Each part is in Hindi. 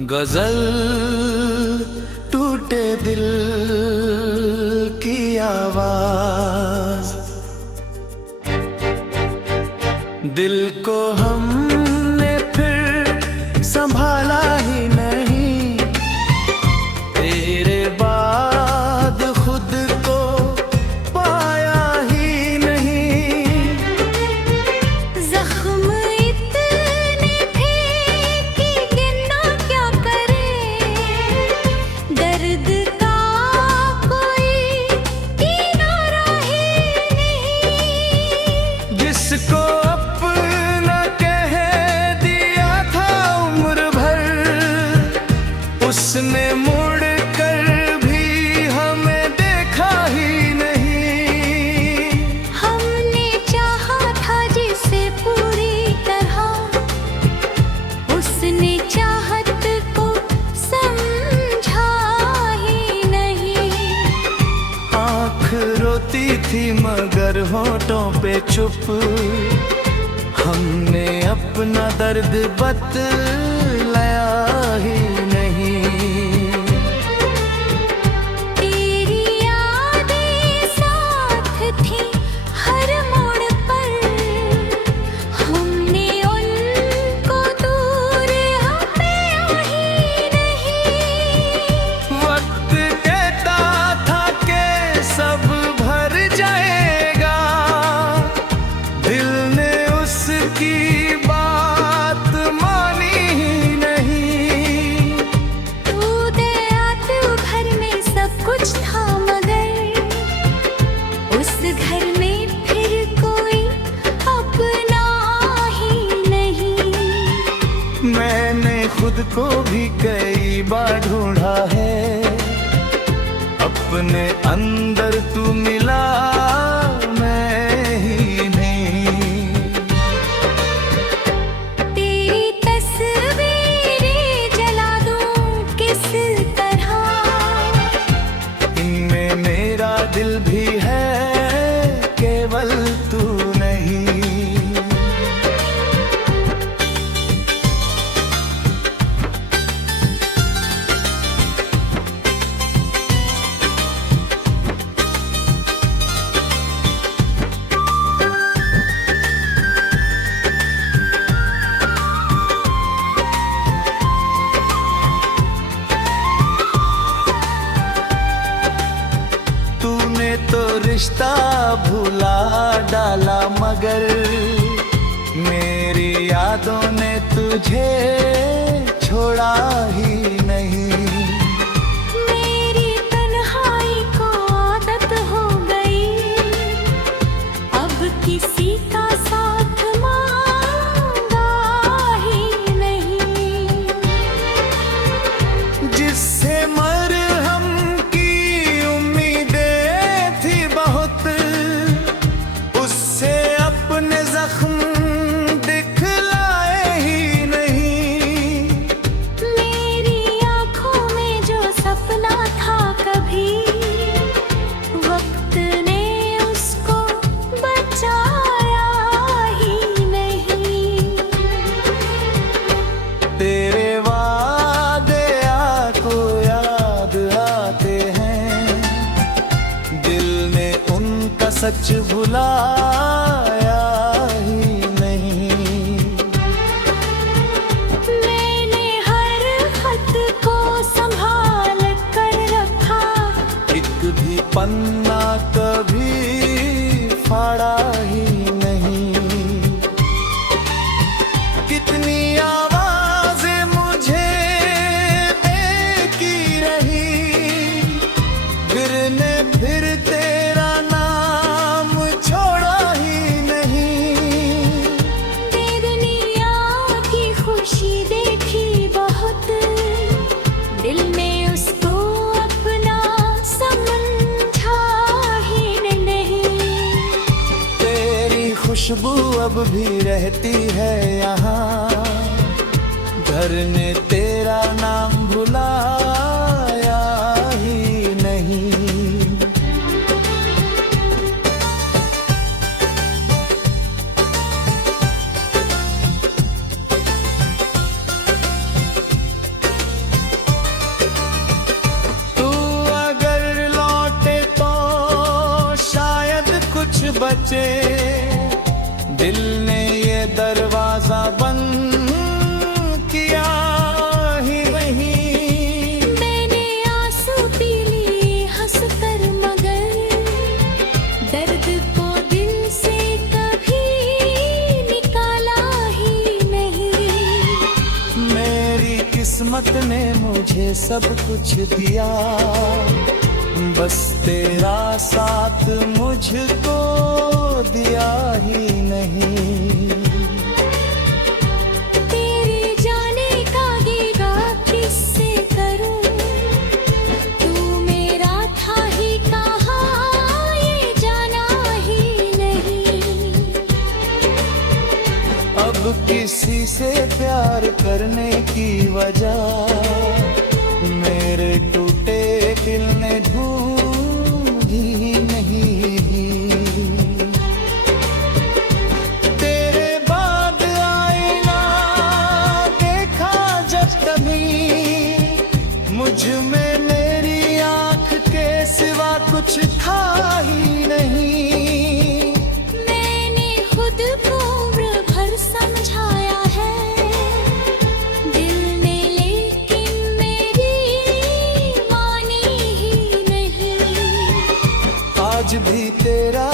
गजल टूटे दिल की आवाज, दिल को हमने फिर संभाला ही नहीं। तेरे बाद खुद को पाया ही नहीं। जख्म इतने थे कि गिनना क्या करे, दर्द का कोई किनारा ही नहीं। जिसको अपना कह दिया था उम्र भर, उसने मुड़ कर भी हमें देखा ही नहीं। हमने चाहा था जिसे पूरी तरह, उसने चाहत को समझा ही नहीं। आँख रोती थी मगर होठों पे चुप, हमने अपना दर्द बतलाया ही नहीं। तेरी यादें साथ थी हर मोड़ पर, हमने उनको दूर हमें ही नहीं। वक्त कहता था कि सब भर जाएगा, दिल ने उसकी बात मानी ही नहीं। तू दया तू घर में सब कुछ था मगर, उस घर में फिर कोई अपना ही नहीं। मैंने खुद को भी कई बार ढूंढा है, अपने अंदर तू मिला मैं ही नहीं। तेरी तस्वीरें जला दूं किस तरह, इनमें मेरा दिल भी है केवल तू नहीं। तूने तो रिश्ता भुला डाला मगर मेरी यादों ने तुझे छोड़ा ही नहीं। मेरी तन्हाई को आदत हो गई, अब किसी का साथ मांगा ही नहीं। जिससे मरहम की उम्मीदें थी बहुत, उससे अपने जख्म दिखलाए ही नहीं। मेरी आँखों में जो सपना था कभी, वक्त ने उसको बचाया ही नहीं। तेरे वादे आपको याद आते हैं, दिल ने उनका सच भुलाया ही नहीं। मैंने हर खत को संभाल कर रखा, एक भी पन्ना कभी फाड़ा ही नहीं। कितनी आवाजें मुझे बेकी रही, फिर ने फिर तेरा नाम छोड़ा ही नहीं। बेदनिया की खुशी देखी बहुत, दिल ने उसको अपना समझा ही नहीं। तेरी खुशबू अब भी रहती है यहाँ, घर ने तेरा नाम भुलाया ही नहीं। बचे। दिल ने ये दरवाजा बंद किया ही वहीं। मैंने आंसू पी लिए हंस कर, मगर दर्द को दिल से कभी निकाला ही नहीं। मेरी किस्मत ने मुझे सब कुछ दिया, बस तेरा साथ मुझको दिया ही नहीं। तेरे जाने का गिला किससे करूं, तू मेरा था ही कहाँ ये जाना ही नहीं। अब किसी से प्यार करने की वजह मेरे टूटे दिल ने ढूंढी नहीं। तेरे बाद आईना देखा जब कभी, मुझ में मेरी आंख के सिवा कुछ था ही नहीं। मैंने खुद को उम्र भर समझाया है, दिल ने लेकिन मेरी मानी ही नहीं। आज भी तेरा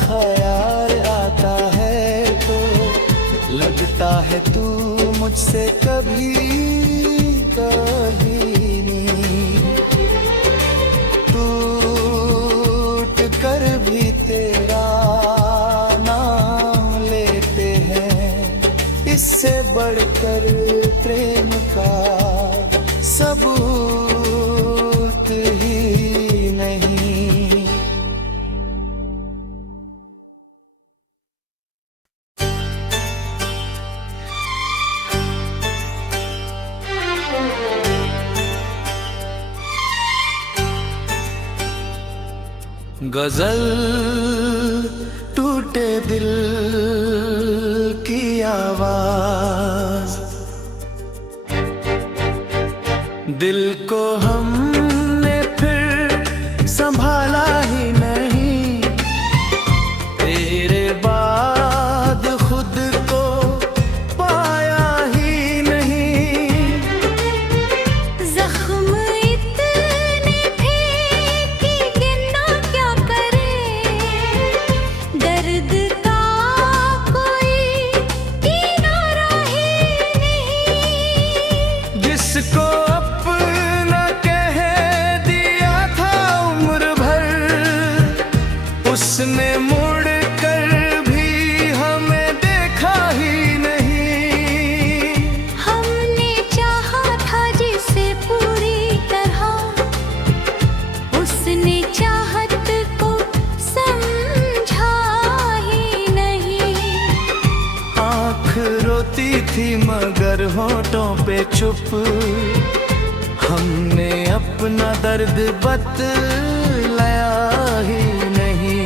ख्याल आता है तो लगता है तू मुझसे कभी कभी नहीं। टूट कर भी तेरा नाम लेते हैं, इससे बढ़कर प्रेम का सबूत ही नहीं। गजल टूटे दिल की आवाज, दिल को हमने फिर संभाला ही नहीं। तेरे बाद खुद को पाया ही नहीं। जख्म इतने थे कि गिनना क्या करे, दर्द का कोई किनारा ही नहीं। जिसको अपना कह दिया था उम्र भर, उसने मुड़ कर भी हमें देखा ही नहीं। हमने चाहा था जिसे पूरी तरह, उसने चाहत को समझा ही नहीं। आँख रोती थी मगर होठों पे चुप, हमने अपना दर्द बतलाया ही नहीं।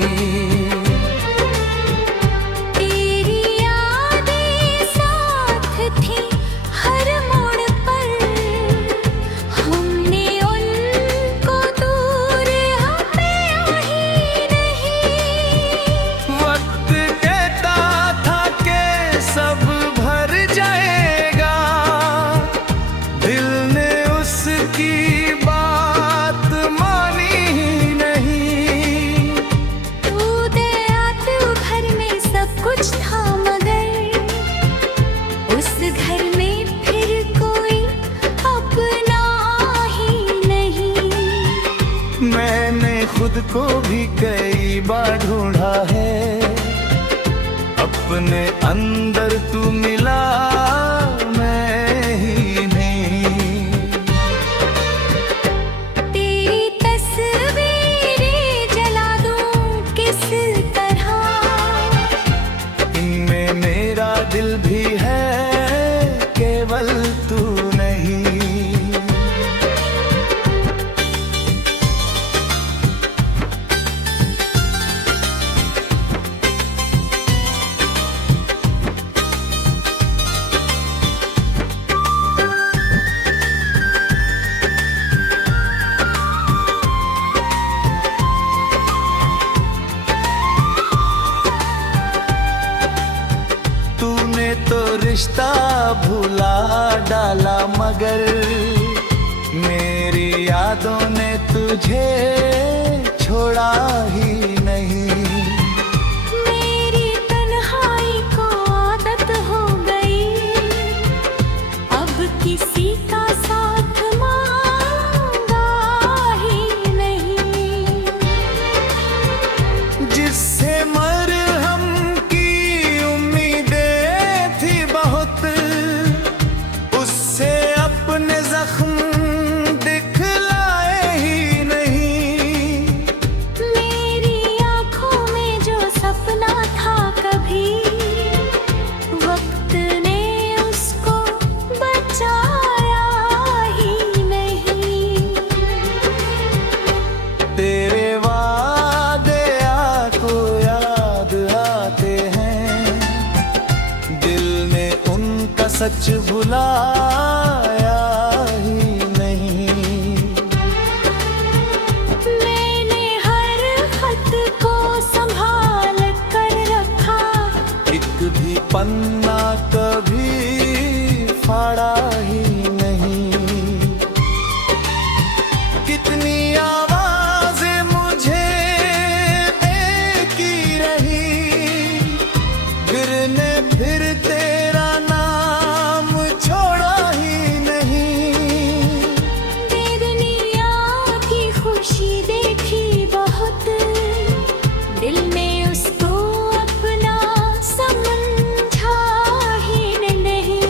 तेरी यादें साथ थी हर मोड़ पर, हमने उनको दूर हमें ही नहीं। वक्त कहता था कि सब भर जाएगा, दिल ने उसकी बात मानी ही नहीं। तू दया तू घर में सब कुछ था, मगर उस घर में फिर कोई अपना ही नहीं। मैंने खुद को भी कई बार ढूंढा है, अपने अंदर तू मिला मैं ही नहीं। तेरी तस्वीरें जला दूं किस तरह, इनमें मेरा दिल भी है केवल तू नहीं। रिश्ता भुला डाला, मगर मेरी यादों ने तुझे छोड़ा ही नहीं। मेरी तन्हाई को आदत हो गई, अब किसी का साथ मांगा ही नहीं। जिससे मरहम की उम्मीदें थी बहुत, उससे अपने जख्म दिखलाए ही नहीं। मेरी आंखों में जो सपना था कभी, वक्त ने उसको बचाया ही नहीं। तेरे वादे आपको याद आते हैं, दिल ने उनका सच भुलाया ही नहीं। मैंने हर खत को संभाल कर रखा, एक भी पन्ना कभी फाड़ा ही नहीं। कितनी आवाजें मुझे बेकी रही, फिर ने फिर तेरा नाम छोड़ा ही नहीं। बेदुनिया की खुशी देखी बहुत, दिल ने उसको अपना समझा ही नहीं।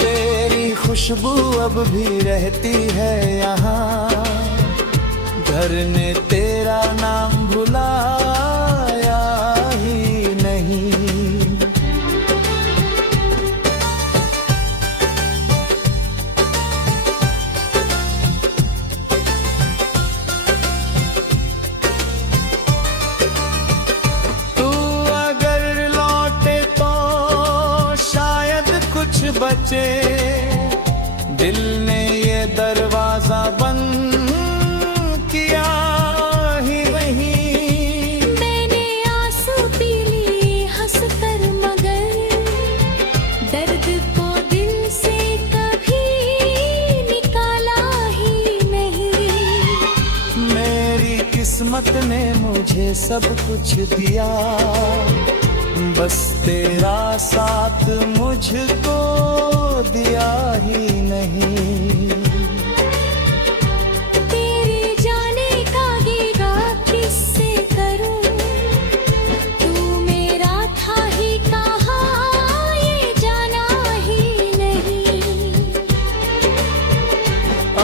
तेरी खुशबू अब भी रहती है यहाँ, घर ने तेरा नाम भुलाया ही नहीं। तू अगर लौटे तो शायद कुछ बचे, दिल ने ये दरवाजा बंद किया ही नहीं। मैंने आंसू पी लिए हंस कर, मगर दर्द को दिल से कभी निकाला ही नहीं। मेरी किस्मत ने मुझे सब कुछ दिया, बस तेरा साथ मुझको दिया ही नहीं। तेरे जाने का गीगा किससे करूं, तू मेरा था ही कहाँ ये जाना ही नहीं।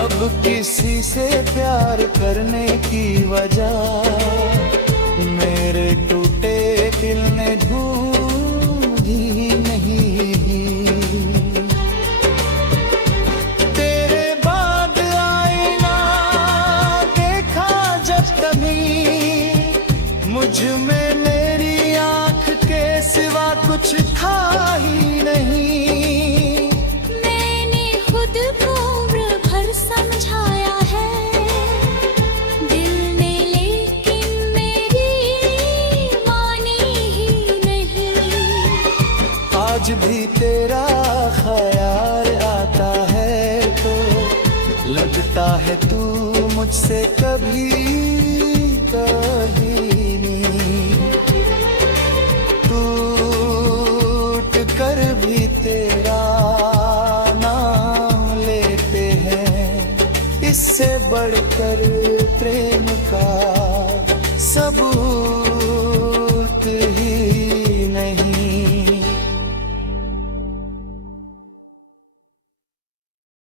अब किसी से प्यार करने की वजह मेरे टूटे दिल ने ढूंढी नहीं। तेरे बाद आईना देखा जब कभी, मुझ में मेरी आंख के सिवा कुछ था ही नहीं। मैंने खुद को उम्र भर समझाया है, दिल ने लेकिन मेरी मानी ही नहीं। आज भी तेरा ख्याल आता है तो लगता है तू मुझसे कभी कहीं नहीं। टूट कर भी तेरा नाम लेते हैं, इससे बढ़कर प्रेम का